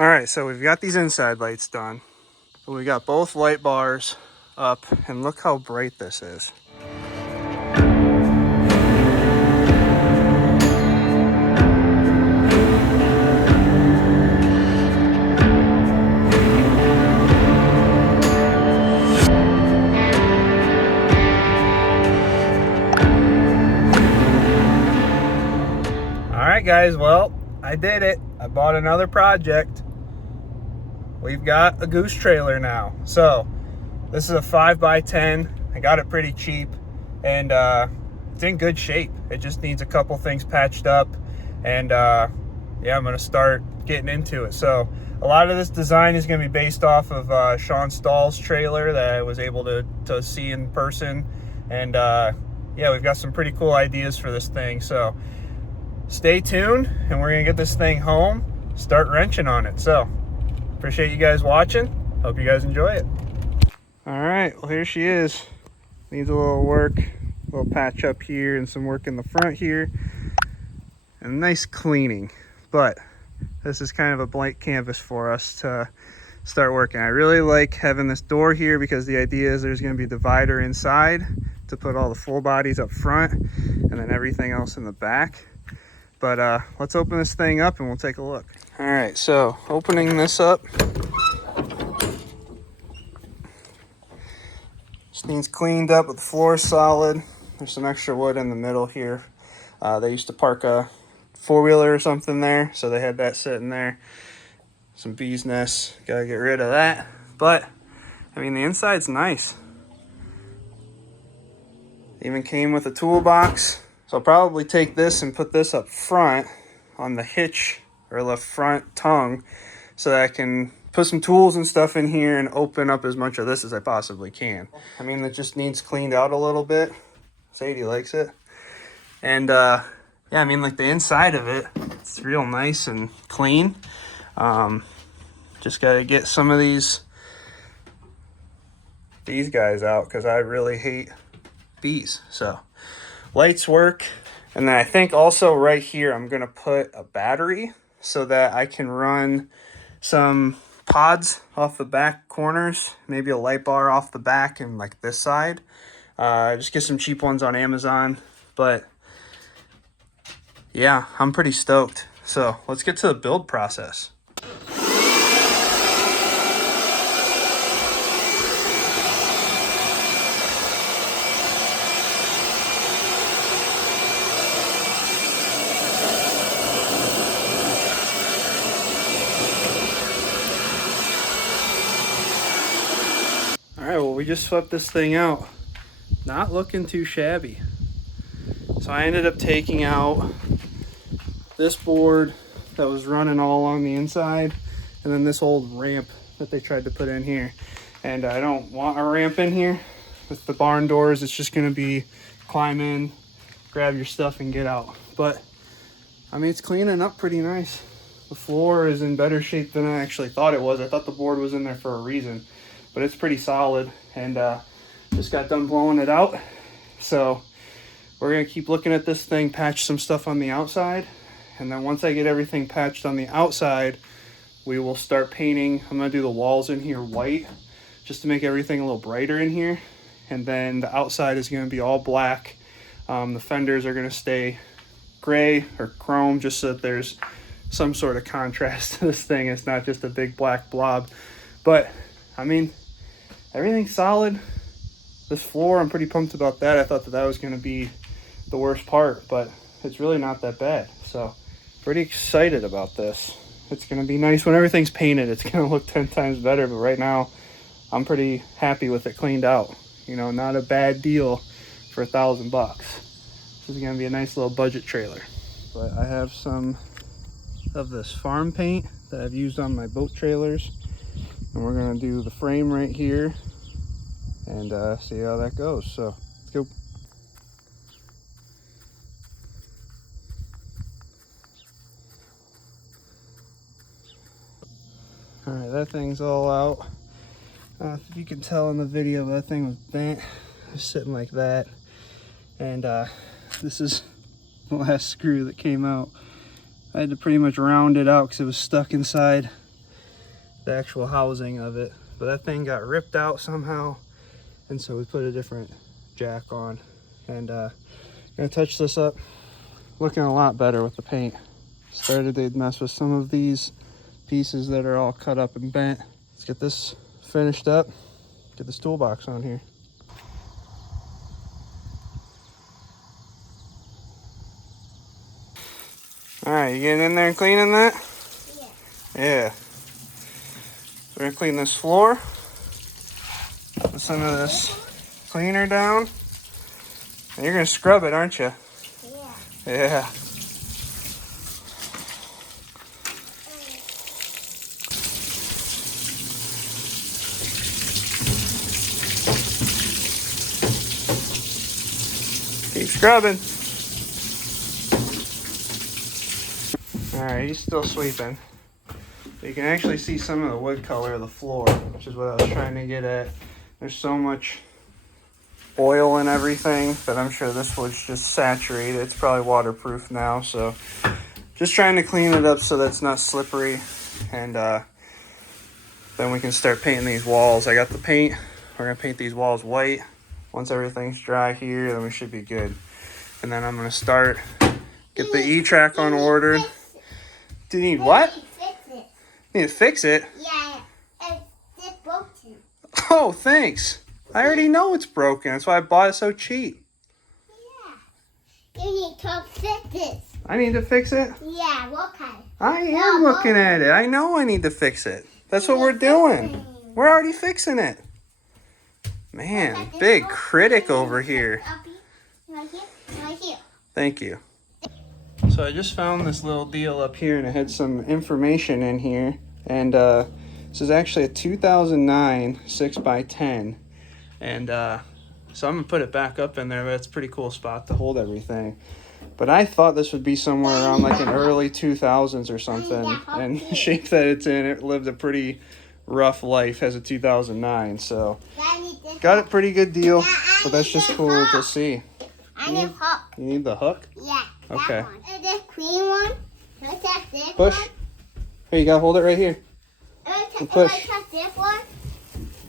All right, so we've got these inside lights done. We got both light bars up, and look how bright this is. All right, guys, well, I did it. I bought another project. We've got a Goose trailer now. So this is a 5x10. I got it pretty cheap, and it's in good shape. It just needs a couple things patched up, and yeah, I'm gonna start getting into it. So a lot of this design is gonna be based off of Sean Stahl's trailer that I was able to see in person, and yeah, we've got some pretty cool ideas for this thing. So stay tuned, and we're gonna get this thing home, start wrenching on it. So appreciate you guys watching. Hope you guys enjoy it. All right, well, here she is. Needs a little work, a little patch up here and some work in the front here, and a nice cleaning. But this is kind of a blank canvas for us to start working. I really like having this door here because the idea is there's going to be a divider inside to put all the full bodies up front and then everything else in the back. But let's open this thing up and we'll take a look. All right, so opening this up. Just needs cleaned up, but the floor is solid. There's some extra wood in the middle here. They used to park a four-wheeler or something there, so they had that sitting there. Some bees nests, gotta get rid of that. But I mean, the inside's nice. Even came with a toolbox. So I'll probably take this and put this up front on the hitch or the front tongue so that I can put some tools and stuff in here and open up as much of this as I possibly can. I mean, it just needs cleaned out a little bit. Sadie likes it. And yeah, I mean, like the inside of it, it's real nice and clean. Just gotta get some of these guys out because I really hate bees. So lights work. And then I think also right here I'm gonna put a battery so that I can run some pods off the back corners, maybe a light bar off the back and like this side. Just get some cheap ones on Amazon. But yeah, I'm pretty stoked. So let's get to the build process. All right, well, we just swept this thing out. Not looking too shabby. So I ended up taking out this board that was running all along the inside, and then this old ramp that they tried to put in here. And I don't want a ramp in here. With the barn doors, it's just gonna be climb in, grab your stuff and get out. But I mean, it's cleaning up pretty nice. The floor is in better shape than I actually thought it was. I thought the board was in there for a reason, but it's pretty solid. And just got done blowing it out. So we're gonna keep looking at this thing, patch some stuff on the outside. And then once I get everything patched on the outside, we will start painting. I'm gonna do the walls in here white just to make everything a little brighter in here. And then the outside is gonna be all black. The fenders are gonna stay gray or chrome just so that there's some sort of contrast to this thing. It's not just a big black blob. But I mean, everything's solid. This floor, I'm pretty pumped about that. I thought that was gonna be the worst part, but it's really not that bad. So pretty excited about this. It's gonna be nice when everything's painted. It's gonna look 10 times better, but right now I'm pretty happy with it cleaned out. You know, not a bad deal for $1,000 bucks. This is gonna be a nice little budget trailer. But I have some of this farm paint that I've used on my boat trailers, and we're gonna do the frame right here and see how that goes. So let's go. All right, that thing's all out. If you can tell in the video, that thing was bent, just sitting like that. And this is the last screw that came out. I had to pretty much round it out because it was stuck inside the actual housing of it. But that thing got ripped out somehow, and so we put a different jack on. And gonna touch this up. Looking a lot better with the paint. Started to mess with some of these pieces that are all cut up and bent. Let's get this finished up, get this toolbox on here. All right, you getting in there and cleaning that? Yeah. Yeah. We're gonna clean this floor. Put some of this cleaner down. And you're gonna scrub it, aren't you? Yeah. Yeah. Keep scrubbing. All right, he's still sweeping. You can actually see some of the wood color of the floor, which is what I was trying to get at. There's so much oil and everything that I'm sure this wood's just saturated. It's probably waterproof now, so just trying to clean it up so that it's not slippery, and then we can start painting these walls. I got the paint. We're gonna paint these walls white. Once everything's dry here, then we should be good. And then I'm gonna start, get the E-track on ordered. Do you need what? Need to fix it? Yeah, it's broken. Oh, thanks. I already know it's broken. That's why I bought it so cheap. Yeah. You need to fix it. I need to fix it? Yeah, okay. I am looking at it. I know I need to fix it. That's what we're doing. We're already fixing it. Man, big critic over here. Right here, right here. Thank you. So I just found this little deal up here, and it had some information in here. And this is actually a 2009 6x10. And so I'm gonna put it back up in there, but it's a pretty cool spot to hold everything. But I thought this would be somewhere around like an early 2000s or something. And the shape that it's in, it lived a pretty rough life as a 2009. So got a pretty good deal, but that's just cool to see. I need hook. You need the hook? Yeah. Okay. The green one. This push. One. Here, you gotta hold it right here. And push. If I touch this one,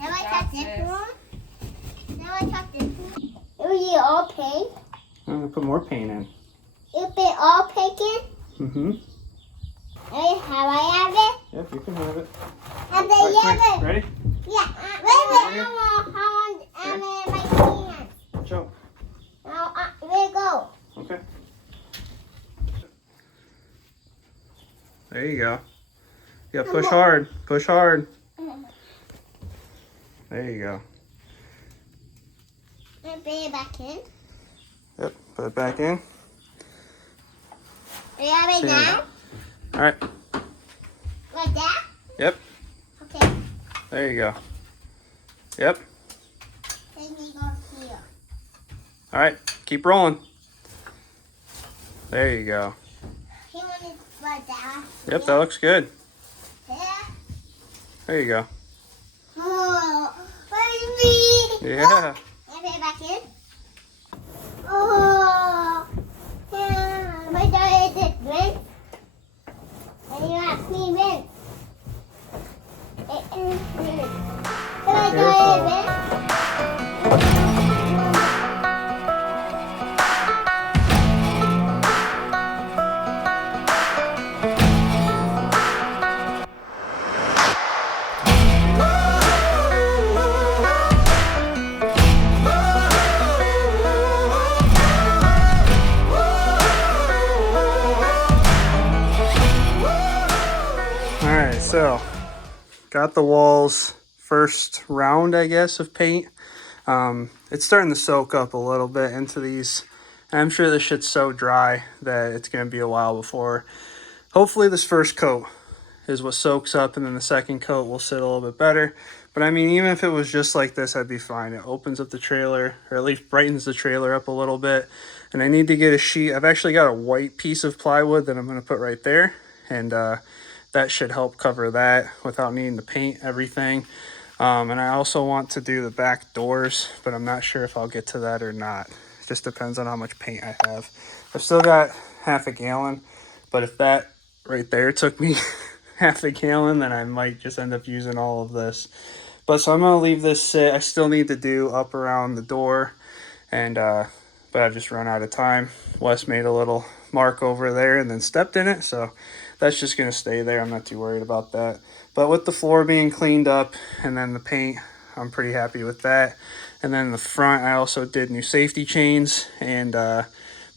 if I touch this one, if I touch this one, it will be all pink. I'm gonna put more paint in. It'll be all pink in. Mm-hmm. Have I have it? Yep, you can have it. Have All right, I have it? ready? Yeah. Wait, I want my hands. Jump. Now, there you go. Okay. There you go. Yeah, push hard. Push hard. There you go. And bring it back in. Yep, put it back in. Do you have it now? All right. Like that? Yep. Okay. There you go. Yep. Then you go here. All right, keep rolling. There you go. He wanted like that. Yep, that looks good. Yeah. There you go. Oh, baby. Yeah. And put it back in. Oh. Yeah. My daughter is rinse. And you have clean rinse. My daughter is rinse. So, got the walls first round, I guess, of paint. It's starting to soak up a little bit into these. And I'm sure this shit's so dry that it's going to be a while before. Hopefully this first coat is what soaks up, and then the second coat will sit a little bit better. But I mean, even if it was just like this, I'd be fine. It opens up the trailer, or at least brightens the trailer up a little bit. And I need to get a sheet. I've actually got a white piece of plywood that I'm going to put right there. And that should help cover that without needing to paint everything. And I also want to do the back doors, but I'm not sure if I'll get to that or not. It just depends on how much paint I have. I've still got half a gallon, but if that right there took me half a gallon, then I might just end up using all of this. But so I'm gonna leave this sit. I still need to do up around the door, and but I've just run out of time. Wes made a little mark over there and then stepped in it, so that's just gonna stay there. I'm not too worried about that. But with the floor being cleaned up and then the paint, I'm pretty happy with that. And then the front, I also did new safety chains and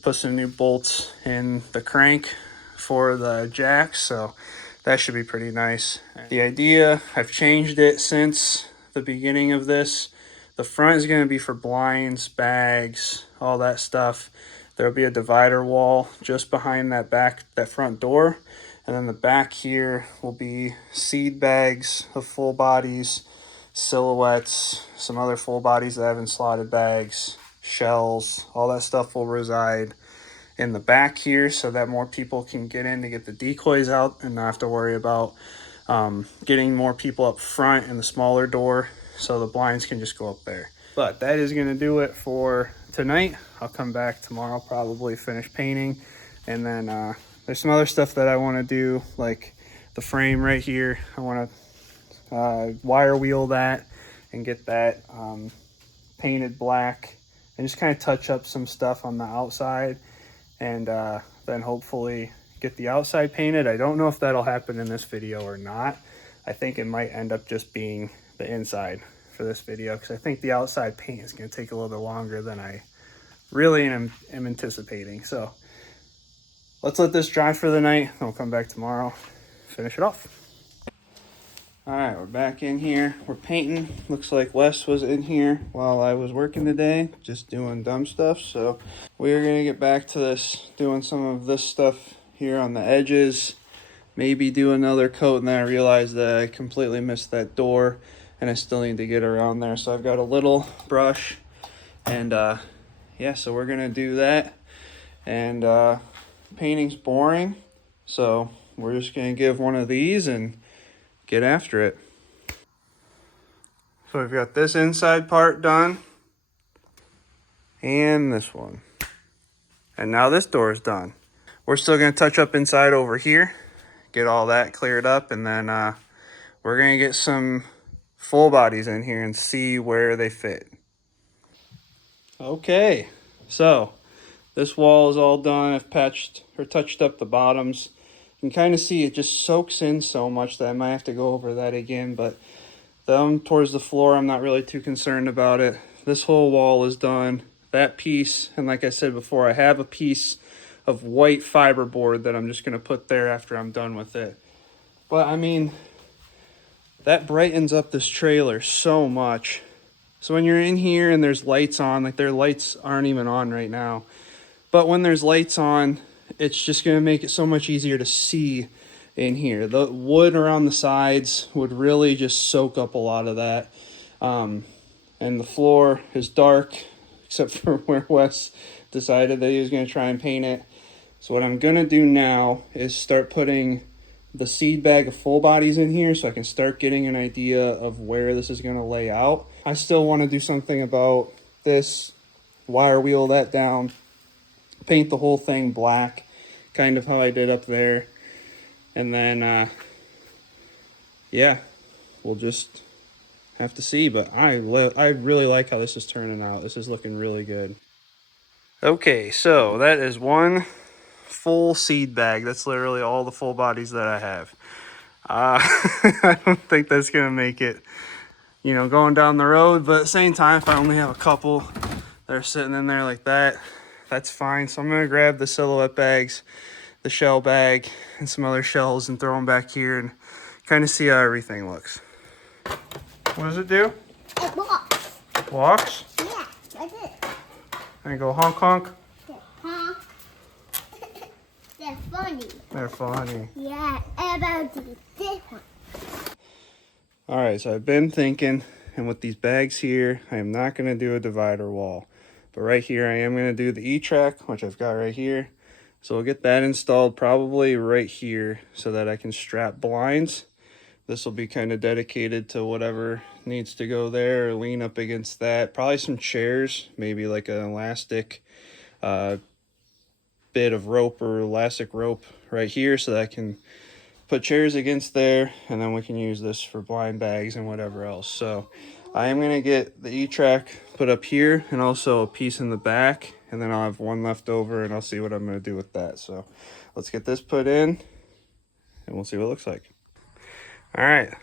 put some new bolts in the crank for the jacks, so that should be pretty nice. The idea, I've changed it since the beginning of this. The front is going to be for blinds, bags, all that stuff. There'll be a divider wall just behind that front door. And then the back here will be seed bags of full bodies, silhouettes, some other full bodies that have in slotted bags, shells, all that stuff will reside in the back here so that more people can get in to get the decoys out and not have to worry about getting more people up front in the smaller door, so the blinds can just go up there. But that is going to do it for tonight. I'll come back tomorrow, probably finish painting, and then there's some other stuff that I want to do, like the frame right here. I want to wire wheel that and get that painted black and just kind of touch up some stuff on the outside, and then hopefully get the outside painted. I don't know if that'll happen in this video or not. I think it might end up just being the inside for this video, because I think the outside paint is going to take a little bit longer than I really am anticipating. So let's let this dry for the night, and we'll come back tomorrow, finish it off. All right, we're back in here. We're painting. Looks like Wes was in here while I was working today, just doing dumb stuff. So we're gonna get back to this, doing some of this stuff here on the edges, maybe do another coat, and then I realized that I completely missed that door and I still need to get around there. So I've got a little brush, and yeah, so we're gonna do that. And painting's boring, so we're just gonna give one of these and get after it. So we've got this inside part done, and this one, and now this door is done. We're still going to touch up inside over here, get all that cleared up, and then we're going to get some full bodies in here and see where they fit. Okay, so this wall is all done. I've patched or touched up the bottoms. You can kind of see it just soaks in so much that I might have to go over that again, but down towards the floor, I'm not really too concerned about it. This whole wall is done. That piece, and like I said before, I have a piece of white fiberboard that I'm just going to put there after I'm done with it. But I mean, that brightens up this trailer so much. So when you're in here and there's lights on, like their lights aren't even on right now, but when there's lights on, it's just going to make it so much easier to see in here. The wood around the sides would really just soak up a lot of that. And the floor is dark, except for where Wes decided that he was going to try and paint it. So what I'm going to do now is start putting the seed bag of full bodies in here so I can start getting an idea of where this is going to lay out. I still want to do something about this, wire wheel that down, paint the whole thing black, kind of how I did up there. And then, yeah, we'll just have to see. But I really like how this is turning out. This is looking really good. Okay, so that is one full seed bag. That's literally all the full bodies that I have. I don't think that's going to make it, you know, going down the road. But at the same time, if I only have a couple that are sitting in there like that, that's fine. So I'm going to grab the silhouette bags, the shell bag, and some other shells and throw them back here and kind of see how everything looks. What does it do? It walks. Walks? Yeah, that's it. And you go honk honk? Huh? They're funny. They're funny. Yeah, and about this one. Alright, so I've been thinking, and with these bags here, I am not going to do a divider wall. But right here, I am going to do the E-track, which I've got right here. So we'll get that installed probably right here so that I can strap blinds. This will be kind of dedicated to whatever needs to go there or lean up against that. Probably some chairs, maybe like an elastic bit of rope or elastic rope right here so that I can put chairs against there, and then we can use this for blind bags and whatever else. So I am going to get the E-Track put up here and also a piece in the back, and then I'll have one left over and I'll see what I'm going to do with that. So let's get this put in and we'll see what it looks like. All right,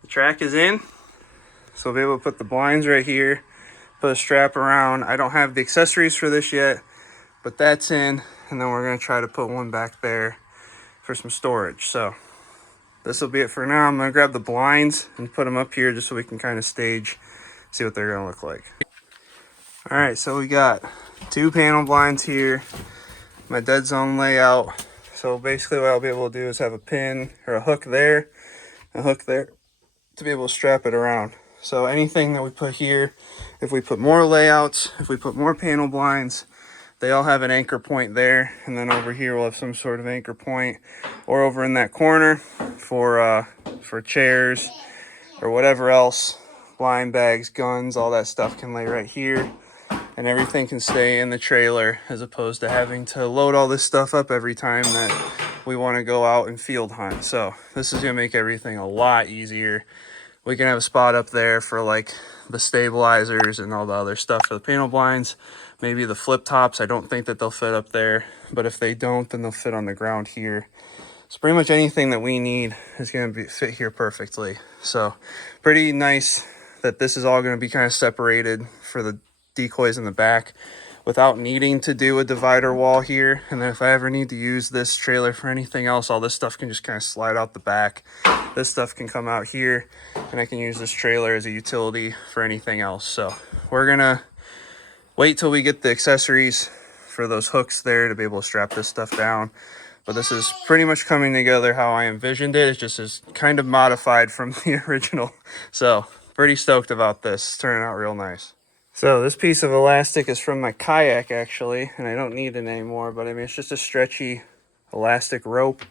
the track is in, so I'll be able to put the blinds right here, put a strap around. I don't have the accessories for this yet, but that's in, and then we're going to try to put one back there for some storage. So this will be it for now. I'm going to grab the blinds and put them up here just so we can kind of stage, see what they're going to look like. All right, so we got 2 panel blinds here, my dead zone layout. So basically what I'll be able to do is have a pin or a hook there to be able to strap it around. So anything that we put here, if we put more layouts, if we put more panel blinds, they all have an anchor point there, and then over here we'll have some sort of anchor point, or over in that corner for chairs or whatever else, blind bags, guns, all that stuff can lay right here, and everything can stay in the trailer as opposed to having to load all this stuff up every time that we want to go out and field hunt. So this is going to make everything a lot easier. We can have a spot up there for like the stabilizers and all the other stuff for the panel blinds. Maybe the flip tops, I don't think that they'll fit up there, but if they don't, then they'll fit on the ground here. So pretty much anything that we need is going to fit here perfectly. So pretty nice that this is all going to be kind of separated for the decoys in the back without needing to do a divider wall here. And then if I ever need to use this trailer for anything else, all this stuff can just kind of slide out the back. This stuff can come out here, and I can use this trailer as a utility for anything else. So we're gonna wait till we get the accessories for those hooks there to be able to strap this stuff down. But this is pretty much coming together how I envisioned it. It just is kind of modified from the original. So pretty stoked about this. It's turning out real nice. So this piece of elastic is from my kayak actually, and I don't need it anymore, but I mean, it's just a stretchy elastic rope.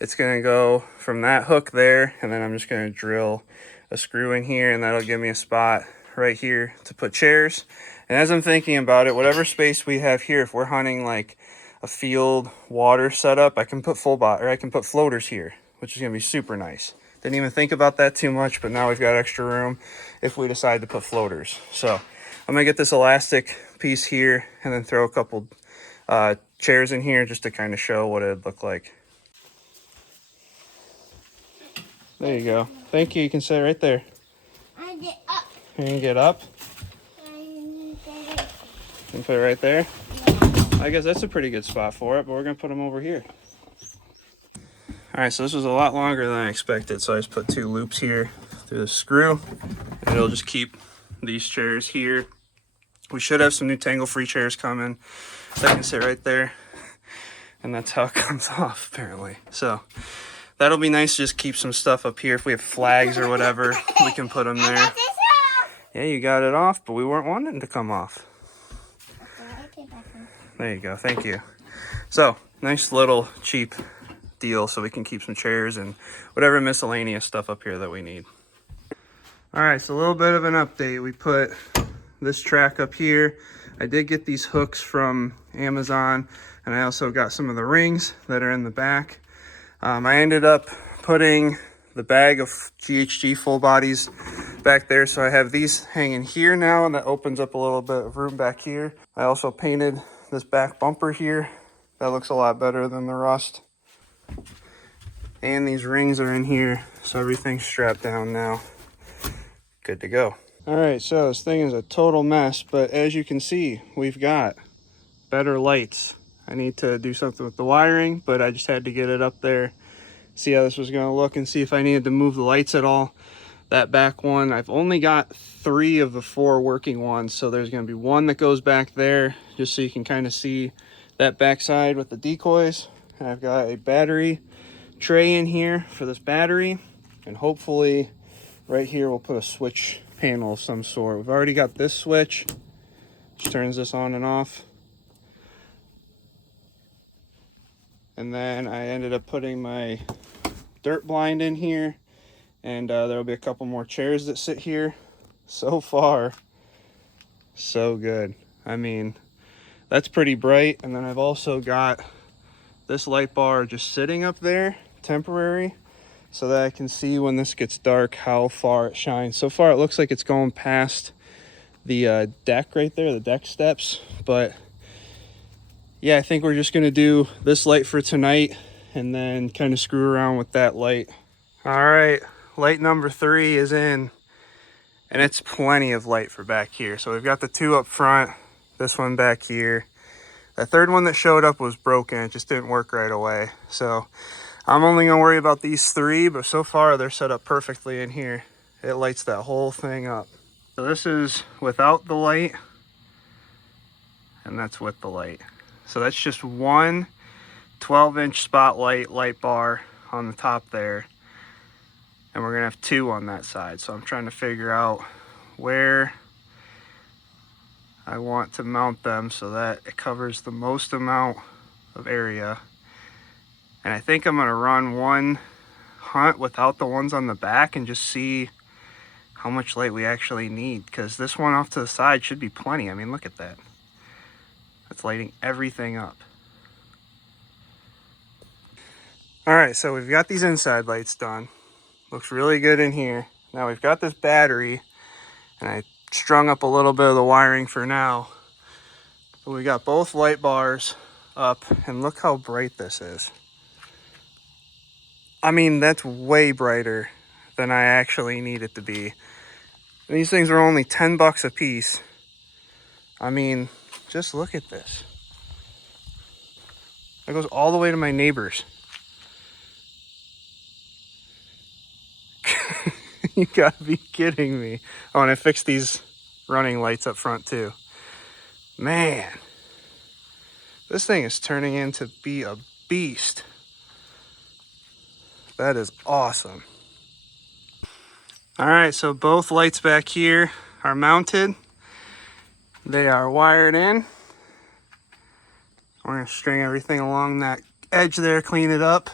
It's gonna go from that hook there, and then I'm just gonna drill a screw in here, and that'll give me a spot right here to put chairs. And as I'm thinking about it, whatever space we have here, if we're hunting like a field water setup, I can put I can put floaters here, which is gonna be super nice. Didn't even think about that too much, but now we've got extra room if we decide to put floaters. So I'm gonna get this elastic piece here and then throw a couple chairs in here just to kind of show what it'd look like. There you go. Thank you. You can sit right there. I get up. You can get up. I And put it right there. Yeah. I guess that's a pretty good spot for it, but we're gonna put them over here. All right, so this was a lot longer than I expected, so I just put 2 loops here through the screw, and it'll just keep these chairs here. We should have some new tangle-free chairs coming that can sit right there, and that's how it comes off apparently. So that'll be nice to just keep some stuff up here. If we have flags or whatever, we can put them there. Yeah, you got it off, but we weren't wanting it to come off. There you go, thank you. So nice little cheap deal so we can keep some chairs and whatever miscellaneous stuff up here that we need. All right, so a little bit of an update. We put this track up here. I did get these hooks from Amazon, and I also got some of the rings that are in the back. I ended up putting the bag of GHG full bodies back there, so I have these hanging here now, and that opens up a little bit of room back here. I also painted this back bumper here. That looks a lot better than the rust. And these rings are in here, so everything's strapped down now. Good to go. All right, so this thing is a total mess, but as you can see, we've got better lights. I need to do something with the wiring, but I just had to get it up there, see how this was gonna look, and see if I needed to move the lights at all. That back one, I've only got 3 of the 4 working ones, so there's gonna be one that goes back there, just so you can kind of see that backside with the decoys. And I've got a battery tray in here for this battery, and hopefully right here we'll put a switch panel of some sort. We've already got this switch, which turns this on and off. And then I ended up putting my dirt blind in here, and there'll be a couple more chairs that sit here. So far, so good. I mean, that's pretty bright. And then I've also got this light bar just sitting up there temporary so that I can see when this gets dark how far it shines. So far it looks like it's going past the deck right there, the deck steps. But yeah, I think we're just gonna do this light for tonight and then kind of screw around with that light. All right, light number 3 is in, and it's plenty of light for back here. So we've got the 2 up front, this one back here. The 3rd one that showed up was broken. It just didn't work right away. So I'm only gonna worry about these 3, but so far they're set up perfectly in here. It lights that whole thing up. So this is without the light, and that's with the light. So that's just one 12-inch spotlight light bar on the top there. And we're gonna have 2 on that side. So I'm trying to figure out where I want to mount them so that it covers the most amount of area. And I think I'm gonna run one hunt without the ones on the back and just see how much light we actually need, because this one off to the side should be plenty. I mean, look at that. That's lighting everything up. All right, so we've got these inside lights done. Looks really good in here. Now we've got this battery, and I strung up a little bit of the wiring for now. But we got both light bars up, and look how bright this is. I mean, that's way brighter than I actually need it to be. And these things are only 10 bucks a piece. I mean, just look at this. That goes all the way to my neighbors. You gotta be kidding me. Oh, and I fixed these running lights up front too. Man, this thing is turning into be a beast. That is awesome. All right, so both lights back here are mounted. They are wired in. We're gonna string everything along that edge there, clean it up.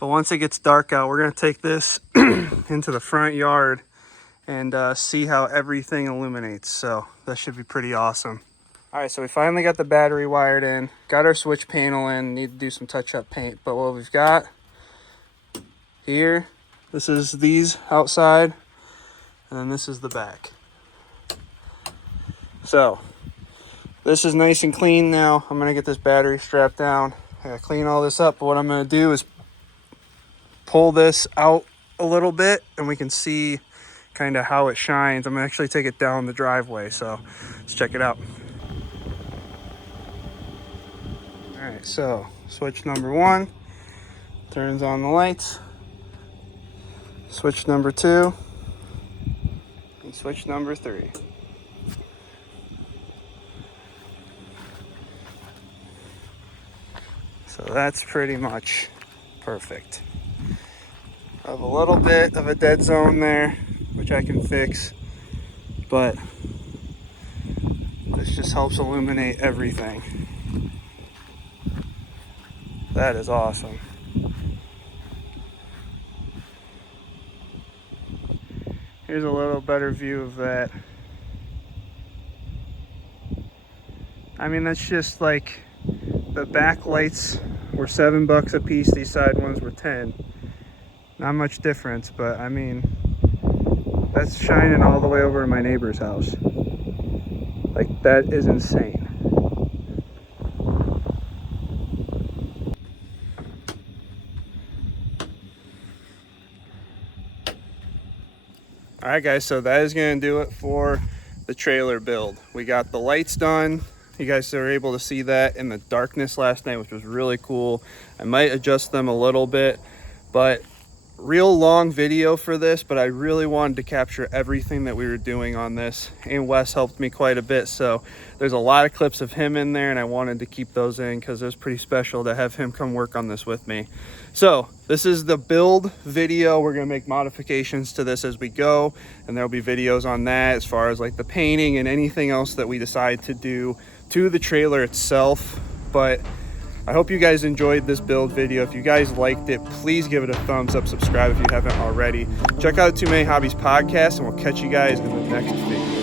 But once it gets dark out, we're gonna take this into the front yard and see how everything illuminates. So that should be pretty awesome. All right, so we finally got the battery wired in, got our switch panel in, need to do some touch-up paint. But what we've got here, this is these outside, and then this is the back. So this is nice and clean now. I'm gonna get this battery strapped down. I gotta clean all this up, but what I'm gonna do is pull this out a little bit and we can see kind of how it shines. I'm gonna actually take it down the driveway, so let's check it out. All right, so switch number 1 turns on the lights. Switch number 2 and switch number 3. So that's pretty much perfect. I have a little bit of a dead zone there, which I can fix, but this just helps illuminate everything. That is awesome. Here's a little better view of that. I mean, that's just like the back lights were 7 bucks a piece. These side ones were 10. Not much difference, but I mean, that's shining all the way over to my neighbor's house. Like, that is insane. All right, guys, so that is going to do it for the trailer build. We got the lights done. You guys were able to see that in the darkness last night, which was really cool. I might adjust them a little bit, but real long video for this, but I really wanted to capture everything that we were doing on this, and Wes helped me quite a bit. So there's a lot of clips of him in there, and I wanted to keep those in because it was pretty special to have him come work on this with me. So this is the build video. We're going to make modifications to this as we go, and there'll be videos on that as far as like the painting and anything else that we decide to do to the trailer itself. But I hope you guys enjoyed this build video. If you guys liked it, please give it a thumbs up, subscribe if you haven't already. Check out Too Many Hobbies podcast, and we'll catch you guys in the next video.